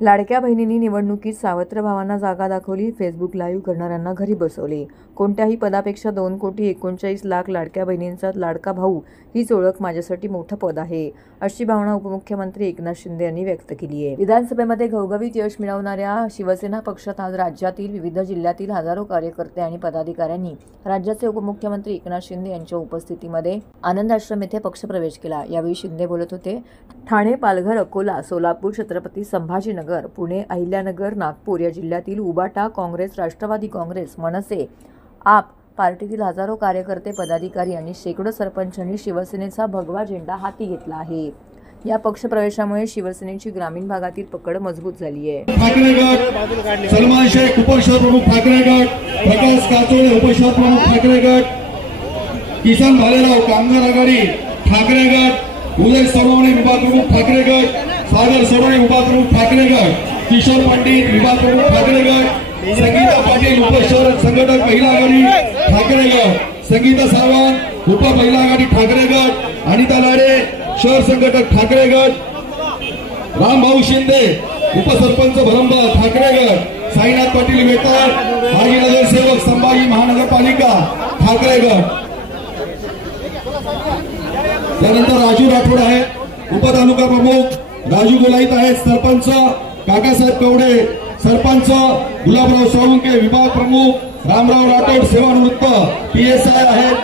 लाडक्या बहिणींनी निवडणुकीत सावत्र भावांना जागा दाखवली. फेसबुक लाईव्ह करणाऱ्यांना घरी बसवले. कोणत्याही पदापेक्षा 2,39,00,000 लाडक्या बहिणींचा लाडका भाऊ हीच ओळख माझ्यासाठी मोठं पद आहे, अशी भावना उपमुख्यमंत्री एकनाथ शिंदे यांनी व्यक्त केली आहे. विधानसभेमध्ये घवघवीत यश मिळवणाऱ्या शिवसेना पक्षात आज राज्यातील विविध जिल्ह्यातील हजारो कार्यकर्ते आणि पदाधिकाऱ्यांनी राज्याचे उपमुख्यमंत्री एकनाथ शिंदे यांच्या उपस्थितीमध्ये आनंद आश्रम येथे पक्षप्रवेश केला. यावेळी शिंदे बोलत होते. ठाणे, पालघर, अकोला, सोलापूर, छत्रपती संभाजीनगर, पुणे, अहिल्यानगर, नागपूर या जिल्ह्यातील उबाटा, काँग्रेस, राष्ट्रवादी काँग्रेस, मनसे, आप पार्टीतील हजारो कार्यकर्ते, पदाधिकारी आणि शेकडो सरपंचांनी शिवसेनेचा भगवा झेंडा हाती घेतला आहे. या पक्षप्रवेशामुळे शिवसेनेची ग्रामीण भागातील पकड मजबूत झाली आहे. ठाकरे गट, सलमान शेख उपशहर प्रमुख ठाकरे गट, प्रकाश काचोळे उपशहर प्रमुख ठाकरे गट, किसन भालेराव कामगार आघाडी ठाकरे गट, उदय सोनवणे विभाग प्रमुख ठाकरे गट, सागर सोनवणे विभाग प्रमुख ठाकरे गट, किशोर पंडित विभाग प्रमुख ठाकरे गट, संगीता पाटील उपशहर संघटक महिला आघाडी ठाकरे गट, संगीता सावंत उप महिला आघाडी ठाकरे गट, अनिता लाडे शहर संघटक ठाकरे गट, रामभाऊ शिंदे उपसरपंच भरंब ठाकरे गट, साईनाथ पाटील वेताळ माजी नगरसेवक संभाजी महानगरपालिका ठाकरे गट. त्यानंतर राजू राठोड आहे उपतालुका प्रमुख, राजू गोलाईत आहेत सरपंच, काकासाहेब कवडे सरपंच, गुलाबराव सोळंके विभाग प्रमुख, रामराव राठोड सेवानिवृत्त PSI आहेत,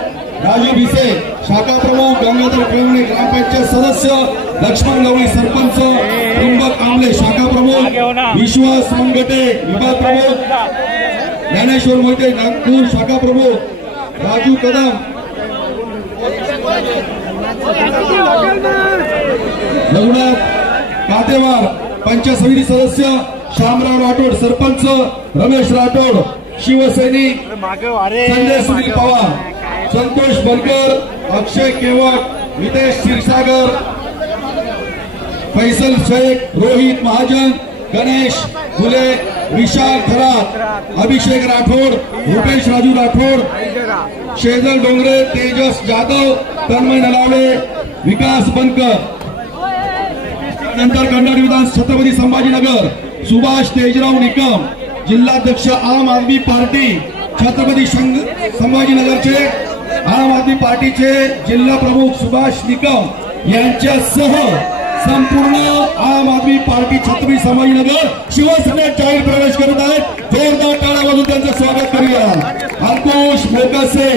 राजू भिसे शाखा प्रमुख, गंगाधर कळवणे ग्रामपंचायत सदस्य, लक्ष्मण गवळी सरपंच, त्र्यंबक आमले शाखा प्रमुख, विश्वास मनगटे विभाग प्रमुख, ज्ञानेश्वर मोहिते नागपूर शाखा प्रमुख, राजू कदम रघुनाथ कातेवार पंचायत समिती सदस्य, श्यामराव राठोड सरपंच, रमेश राठोड शिवसैनिक, संजय सुनील पवार, संतोष बनकर, अक्षय केवट, नितेश क्षीरसागर, फैसल शेख, रोहित महाजन, गणेश फुले, विशाल खरात, अभिषेक राठोड, रुपेश राजू राठोड, शेजल डोंगरे, तेजस जाधव, तन्मय नलावडे, विकास बनकर. नंतर कन्नड विधान छत्रपती संभाजीनगर सुभाष तेजराव निकम जिल्हाध्यक्ष आम आदमी पार्टी छत्रपती संभाजीनगरचे आम आदमी पार्टीचे जिल्हा प्रमुख सुभाष निकम यांच्यासह संपूर्ण आम आदमी पार्टी छत्रपती संभाजीनगर शिवसेनेत जाहीर प्रवेश करत आहेत. जोरदार टाळ्या वाजवून त्यांचं स्वागत करूया. अंकुश मोकासे,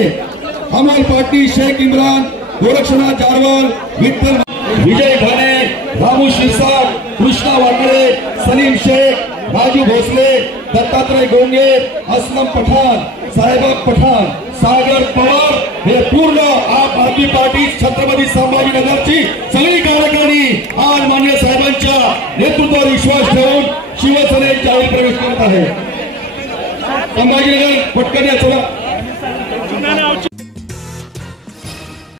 अमोल पाटील, शेख इम्रान, गोरक्षनाथ जारवाल, विठ्ठल विजय घाणे, रामू शिरसाट, कृष्णा वाकडे, सलीम शेख, राजू भोसले, दत्तात्रय गोंगे, असलम पठाण, साहेबाग पठाण, सागर पवार हे पूर्ण आम आदमी पार्टी छत्रपती संभाजीनगरची सगळी कार्यकारिणी आज मान्य साहेबांच्या नेतृत्वावर विश्वास ठेवून शिवसेनेत जाहीर प्रवेश करत आहे. संभाजीनगर पटकन या चला.